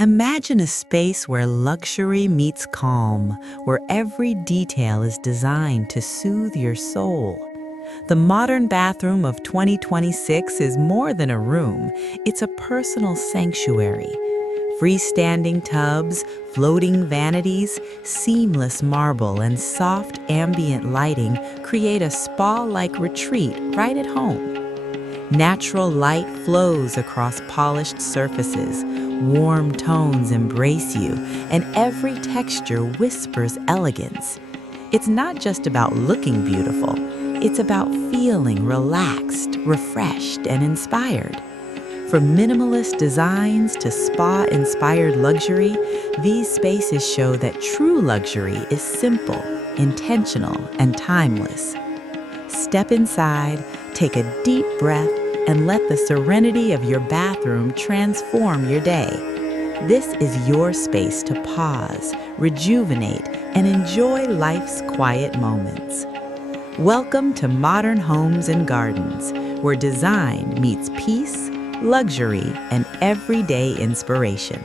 Imagine a space where luxury meets calm, where every detail is designed to soothe your soul. The modern bathroom of 2026 is more than a room, it's a personal sanctuary. Freestanding tubs, floating vanities, seamless marble, and soft ambient lighting create a spa-like retreat right at home. Natural light flows across polished surfaces, warm tones embrace you, and every texture whispers elegance. It's not just about looking beautiful, it's about feeling relaxed, refreshed, and inspired. From minimalist designs to spa-inspired luxury, these spaces show that true luxury is simple, intentional, and timeless. Step inside, take a deep breath, and let the serenity of your bathroom transform your day. This is your space to pause, rejuvenate, and enjoy life's quiet moments. Welcome to Modern Homes and Gardens, where design meets peace, luxury, and everyday inspiration.